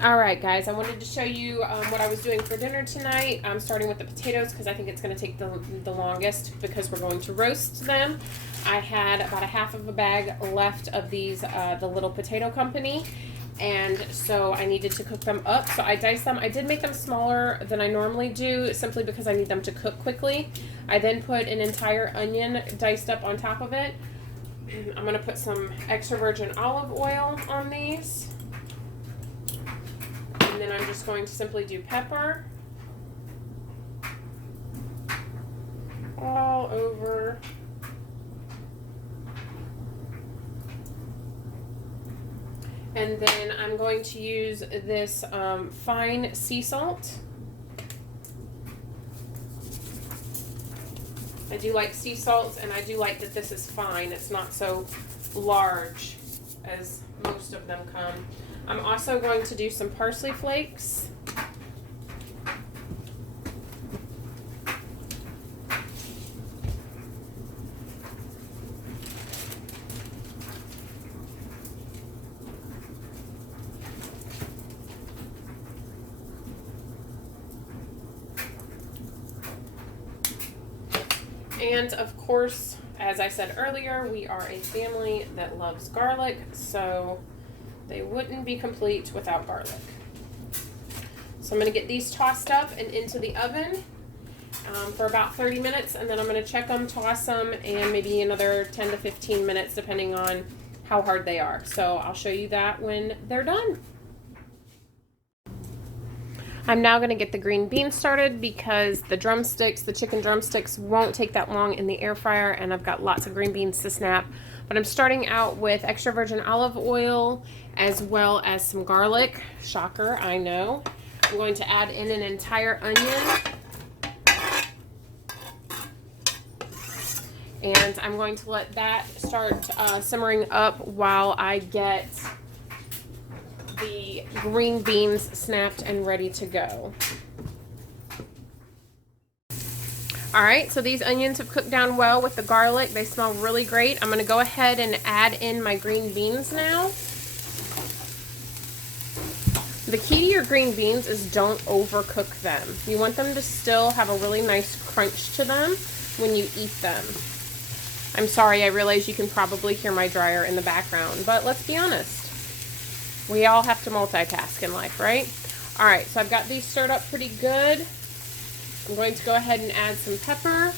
All right, guys, I wanted to show you what I was doing for dinner tonight. I'm starting with the potatoes because I think it's going to take the longest because we're going to roast them. I had about a half of a bag left of these, the Little Potato Company, and so I needed to cook them up. So I diced them. I did make them smaller than I normally do simply because I need them to cook quickly. I then put an entire onion diced up on top of it. I'm going to put some extra virgin olive oil on these. And then I'm just going to simply do pepper all over. And then I'm going to use this fine sea salt. I do like sea salt, and I do like that this is fine. It's not so large as most of them come. I'm also going to do some parsley flakes. And of course, as I said earlier, we are a family that loves garlic, so they wouldn't be complete without garlic. So I'm going to get these tossed up and into the oven for about 30 minutes, and then I'm going to check them, toss them, and maybe another 10 to 15 minutes depending on how hard they are. So I'll show you that when they're done. I'm now going to get the green beans started because the drumsticks, the chicken drumsticks, won't take that long in the air fryer, and I've got lots of green beans to snap. But I'm starting out with extra virgin olive oil as well as some garlic. Shocker, I know. I'm going to add in an entire onion. And I'm going to let that start simmering up while I get the green beans snapped and ready to go. Alright, so these onions have cooked down well with the garlic. They smell really great. I'm going to go ahead and add in my green beans now. The key to your green beans is don't overcook them. You want them to still have a really nice crunch to them when you eat them. I'm sorry, I realize you can probably hear my dryer in the background, but let's be honest. We all have to multitask in life, right? Alright, so I've got these stirred up pretty good. I'm going to go ahead and add some pepper.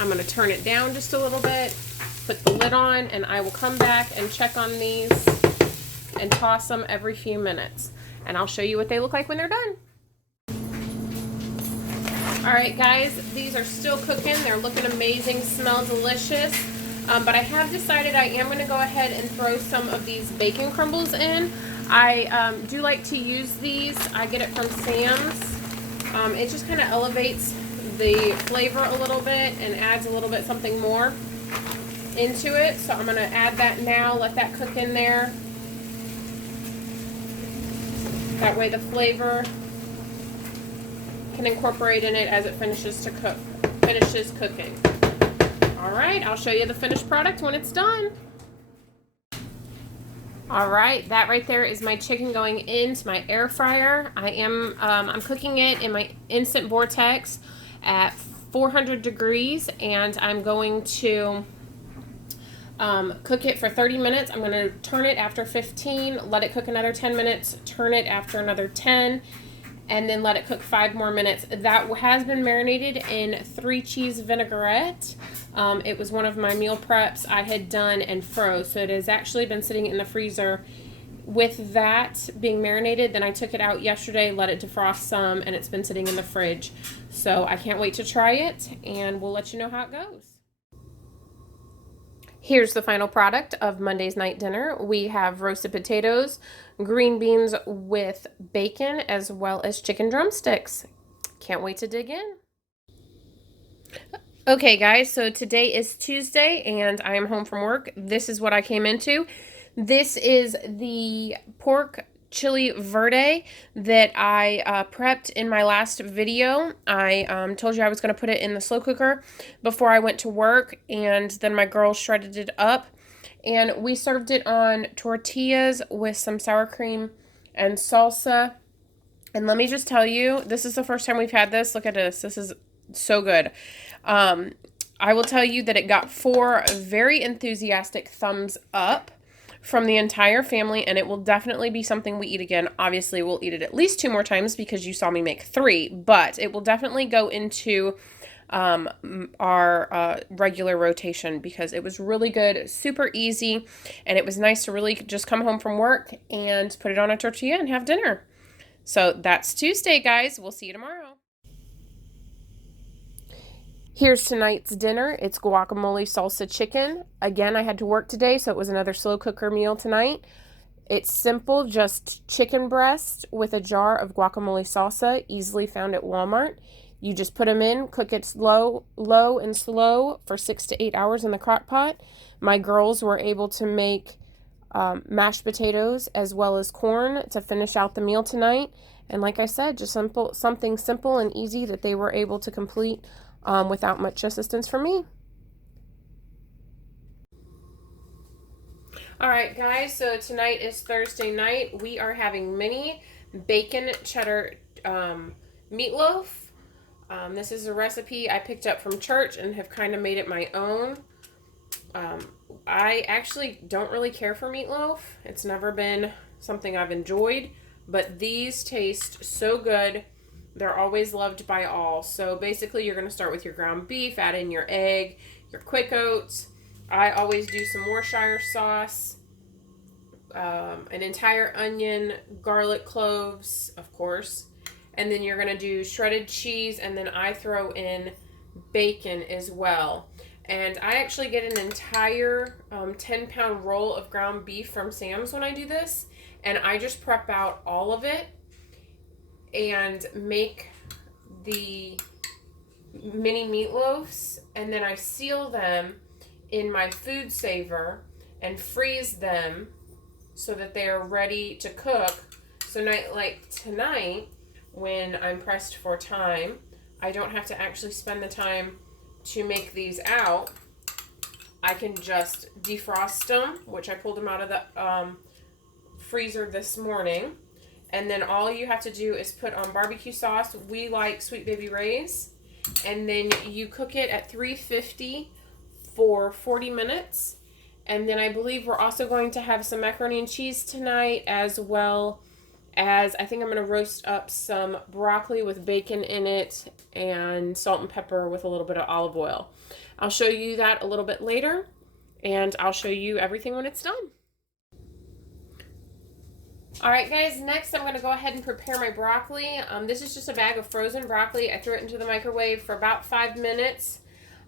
I'm going to turn it down just a little bit, put the lid on, and I will come back and check on these and toss them every few minutes. And I'll show you what they look like when they're done. Alright guys, these are still cooking. They're looking amazing, smell delicious. But I have decided I am going to go ahead and throw some of these bacon crumbles in. I do like to use these. I get it from Sam's. It just kind of elevates the flavor a little bit and adds a little bit something more into it. So I'm going to add that now, let that cook in there. That way the flavor can incorporate in it as it finishes cooking. Alright, I'll show you the finished product when it's done. Alright, that right there is my chicken going into my air fryer. I'm cooking it in my Instant Vortex at 400 degrees, and I'm going to cook it for 30 minutes. I'm going to turn it after 15, let it cook another 10 minutes, turn it after another 10, and then let it cook 5 more minutes. That has been marinated in 3 cheese vinaigrette. It was one of my meal preps I had done and froze, so it has actually been sitting in the freezer with that being marinated. Then I took it out yesterday, let it defrost some, and it's been sitting in the fridge. So I can't wait to try it, and we'll let you know how it goes. Here's the final product of Monday's night dinner. We have roasted potatoes, green beans with bacon, as well as chicken drumsticks. Can't wait to dig in. Okay guys, so today is Tuesday and I am home from work. This is what I came into. This is the pork chili verde that I prepped in my last video. I told you I was going to put it in the slow cooker before I went to work, and then my girls shredded it up. And we served it on tortillas with some sour cream and salsa. And let me just tell you, this is the first time we've had this. Look at this. This is so good. I will tell you that it got 4 very enthusiastic thumbs up from the entire family, and it will definitely be something we eat again. Obviously, we'll eat it at least 2 more times because you saw me make 3, but it will definitely go into our regular rotation because it was really good, super easy, and it was nice to really just come home from work and put it on a tortilla and have dinner. So that's Tuesday, guys. We'll see you tomorrow. Here's tonight's dinner. It's guacamole salsa chicken. Again, I had to work today, so it was another slow cooker meal tonight. It's simple, just chicken breast with a jar of guacamole salsa, easily found at Walmart. You just put them in, cook it low and slow for 6 to 8 hours in the crock pot. My girls were able to make mashed potatoes as well as corn to finish out the meal tonight. And like I said, just something simple and easy that they were able to complete without much assistance from me. All right, guys, so tonight is Thursday night. We are having mini bacon cheddar meatloaf. This is a recipe I picked up from church and have kind of made it my own. I actually don't really care for meatloaf. It's never been something I've enjoyed, but these taste so good. They're always loved by all. So basically you're going to start with your ground beef, add in your egg, your quick oats. I always do some Worcestershire sauce, an entire onion, garlic cloves, of course. And then you're going to do shredded cheese, and then I throw in bacon as well. And I actually get an entire 10-pound roll of ground beef from Sam's when I do this. And I just prep out all of it and make the mini meatloafs. And then I seal them in my food saver and freeze them so that they are ready to cook. So like tonight, when I'm pressed for time, I don't have to actually spend the time to make these out. I can just defrost them, which I pulled them out of the freezer this morning. And then all you have to do is put on barbecue sauce. We like Sweet Baby Ray's. And then you cook it at 350 for 40 minutes. And then I believe we're also going to have some macaroni and cheese tonight, as well as I think I'm going to roast up some broccoli with bacon in it and salt and pepper with a little bit of olive oil. I'll show you that a little bit later, and I'll show you everything when it's done. Alright guys, next I'm going to go ahead and prepare my broccoli. This is just a bag of frozen broccoli. I threw it into the microwave for about 5 minutes.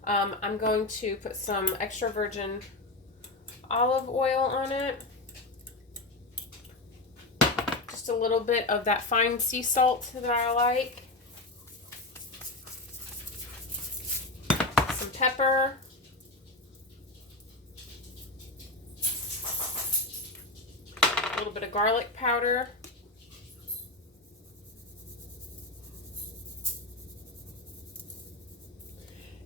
I'm going to put some extra virgin olive oil on it. Just a little bit of that fine sea salt that I like. Some pepper. A little bit of garlic powder.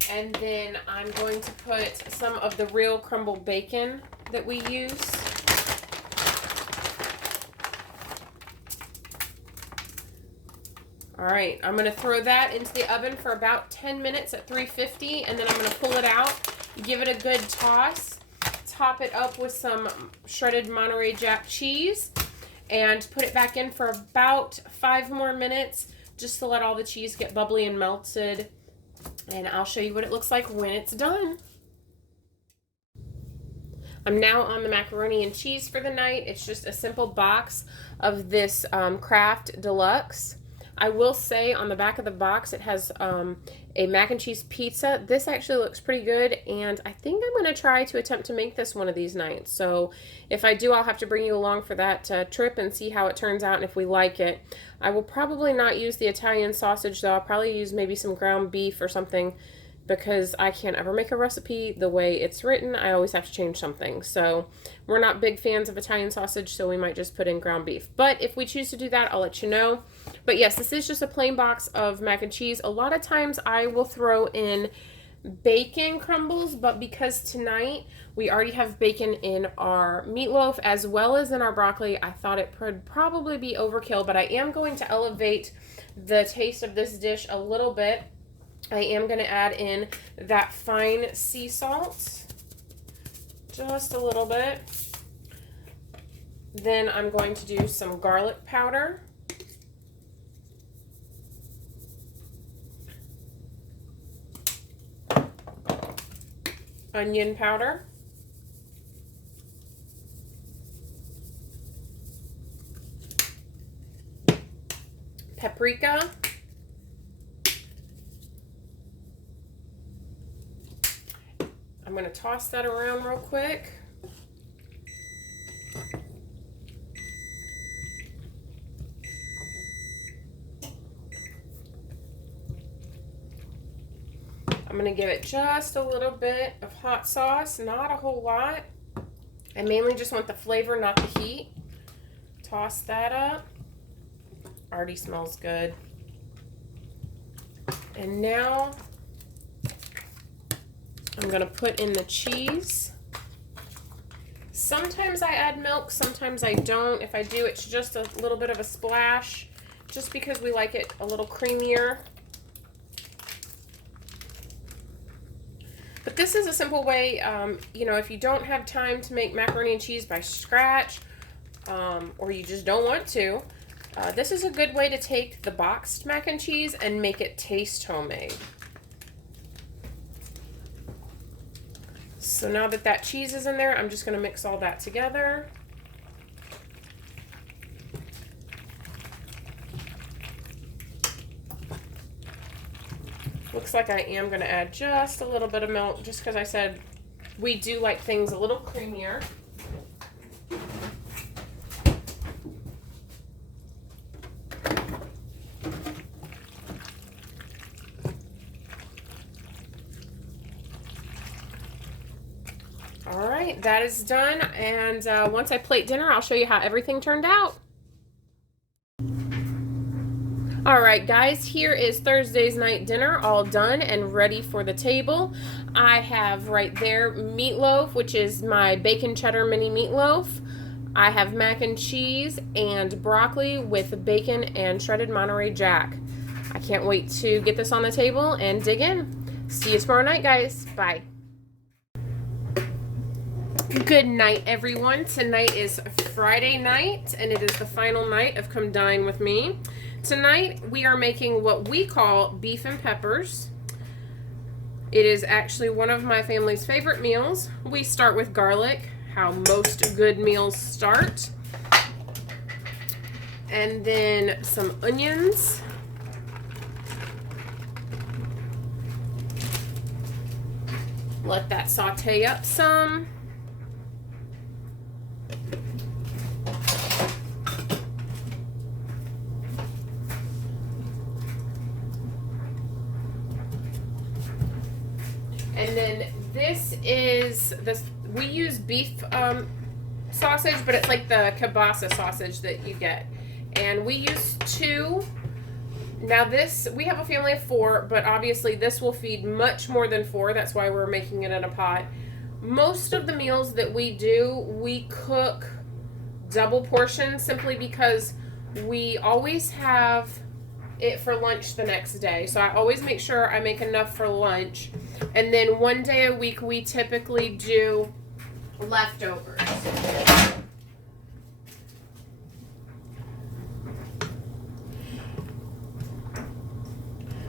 And then I'm going to put some of the real crumbled bacon that we use. All right, I'm going to throw that into the oven for about 10 minutes at 350, and then I'm going to pull it out, give it a good toss, top it up with some shredded Monterey Jack cheese, and put it back in for about 5 more minutes just to let all the cheese get bubbly and melted. And I'll show you what it looks like when it's done. I'm now on the macaroni and cheese for the night. It's just a simple box of this Kraft Deluxe. I will say on the back of the box it has a mac and cheese pizza. This actually looks pretty good, and I think I'm going to try to attempt to make this one of these nights. So if I do, I'll have to bring you along for that trip and see how it turns out and if we like it. I will probably not use the Italian sausage, though. I'll probably use maybe some ground beef or something because I can't ever make a recipe the way it's written. I always have to change something. So we're not big fans of Italian sausage, so we might just put in ground beef. But if we choose to do that, I'll let you know. But yes, this is just a plain box of mac and cheese. A lot of times I will throw in bacon crumbles, but because tonight we already have bacon in our meatloaf as well as in our broccoli, I thought it would probably be overkill, but I am going to elevate the taste of this dish a little bit. I am going to add in that fine sea salt, just a little bit. Then I'm going to do some garlic powder. Onion powder. Paprika. I'm going to toss that around real quick. I'm going to give it just a little bit of hot sauce, not a whole lot. I mainly just want the flavor, not the heat. Toss that up. Already smells good. And now I'm going to put in the cheese. Sometimes I add milk, sometimes I don't. If I do, it's just a little bit of a splash, just because we like it a little creamier. But this is a simple way, you know, if you don't have time to make macaroni and cheese by scratch, or you just don't want to, this is a good way to take the boxed mac and cheese and make it taste homemade. So now that that cheese is in there, I'm just going to mix all that together. Looks like I am going to add just a little bit of milk, just because I said we do like things a little creamier. All right, that is done, and once I plate dinner, I'll show you how everything turned out. All right, guys, here is Thursday's night dinner all done and ready for the table. I have right there meatloaf, which is my bacon cheddar mini meatloaf. I have mac and cheese and broccoli with bacon and shredded Monterey Jack. I can't wait to get this on the table and dig in. See you tomorrow night, guys. Bye. Good night, everyone. Tonight is Friday night, and it is the final night of Come Dine With Me. Tonight, we are making what we call beef and peppers. It is actually one of my family's favorite meals. We start with garlic, how most good meals start. And then some onions. Let that saute up some. And then this is we use beef sausage, but it's like the kielbasa sausage that you get. And we use 2. Now this, we have a family of 4, but obviously this will feed much more than 4. That's why we're making it in a pot. Most of the meals that we do, we cook double portions simply because we always have it for lunch the next day. So I always make sure I make enough for lunch. And then one day a week we typically do leftovers.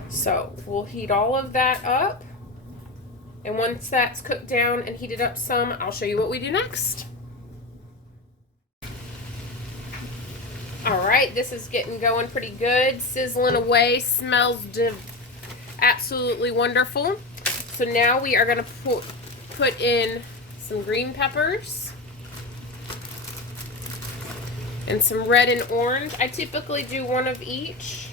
So we'll heat all of that up. And once that's cooked down and heated up some, I'll show you what we do next. All right, this is getting going pretty good, sizzling away, smells absolutely wonderful. So now we are going to put in some green peppers and some red and orange. I typically do one of each.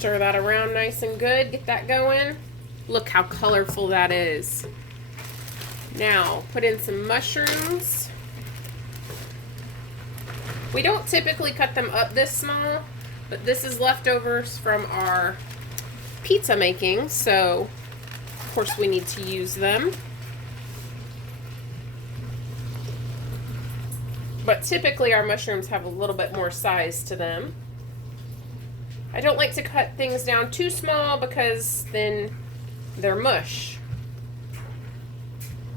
Stir that around nice and good. Get that going. Look how colorful that is. Now, put in some mushrooms. We don't typically cut them up this small, but this is leftovers from our pizza making, so of course we need to use them. But typically our mushrooms have a little bit more size to them. I don't like to cut things down too small because then they're mush.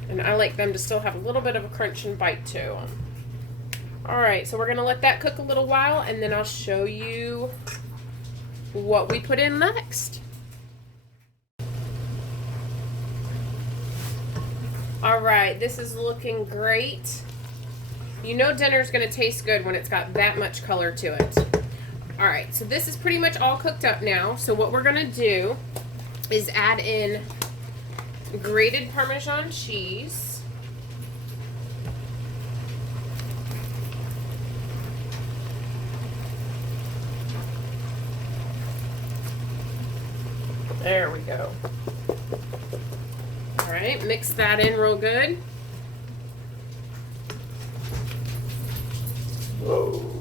And I like them to still have a little bit of a crunch and bite to them. Alright, so we're going to let that cook a little while, and then I'll show you what we put in next. Alright, this is looking great. You know dinner's going to taste good when it's got that much color to it. Alright, so this is pretty much all cooked up now. So what we're going to do is add in grated Parmesan cheese. There we go. Alright, mix that in real good. Whoa.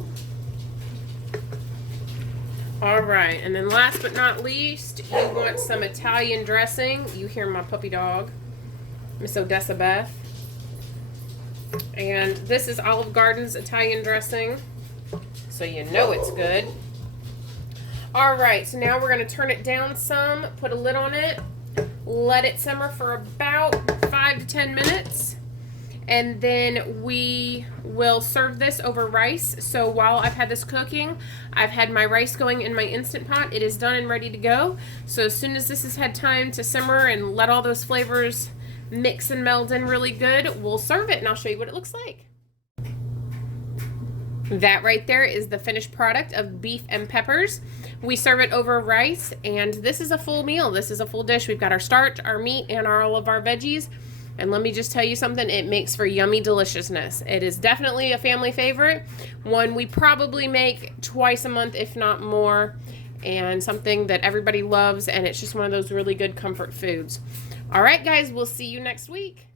Alright, and then last but not least, you want some Italian dressing. You hear my puppy dog, Miss Odessa Beth. And this is Olive Garden's Italian dressing, so you know it's good. Alright, so now we're going to turn it down some, put a lid on it, let it simmer for about 5 to 10 minutes, and then we will serve this over rice. So while I've had this cooking, I've had my rice going in my Instant Pot. It is done and ready to go. So as soon as this has had time to simmer and let all those flavors mix and meld in really good, we'll serve it, and I'll show you what it looks like. That right there is the finished product of beef and peppers. We serve it over rice, and this is a full meal. This is a full dish. We've got our starch, our meat, and all of our veggies. And let me just tell you something, it makes for yummy deliciousness. It is definitely a family favorite, one we probably make twice a month, if not more, and something that everybody loves, and it's just one of those really good comfort foods. All right, guys, we'll see you next week.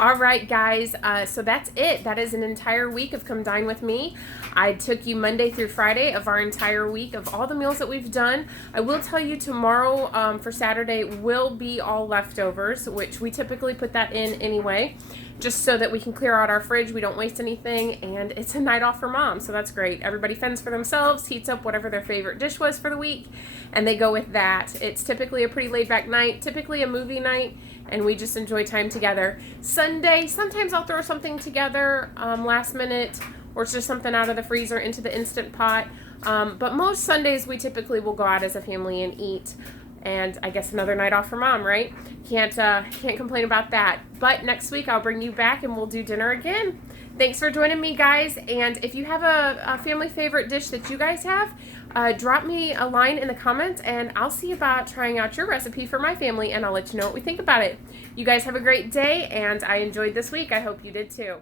All right, guys, so that's it. That is an entire week of Come Dine With Me. I took you Monday through Friday of our entire week of all the meals that we've done. I will tell you tomorrow for Saturday will be all leftovers, which we typically put that in anyway, just so that we can clear out our fridge. We don't waste anything, and it's a night off for Mom, so that's great. Everybody fends for themselves, heats up whatever their favorite dish was for the week, and they go with that. It's typically a pretty laid-back night, typically a movie night, and we just enjoy time together. Sunday, sometimes I'll throw something together last minute, or it's just something out of the freezer into the Instant Pot. But most Sundays we typically will go out as a family and eat. And I guess another night off for Mom, right? Can't complain about that. But next week I'll bring you back and we'll do dinner again. Thanks for joining me, guys. And if you have a family favorite dish that you guys have, drop me a line in the comments and I'll see about trying out your recipe for my family, and I'll let you know what we think about it. You guys have a great day, and I enjoyed this week. I hope you did too.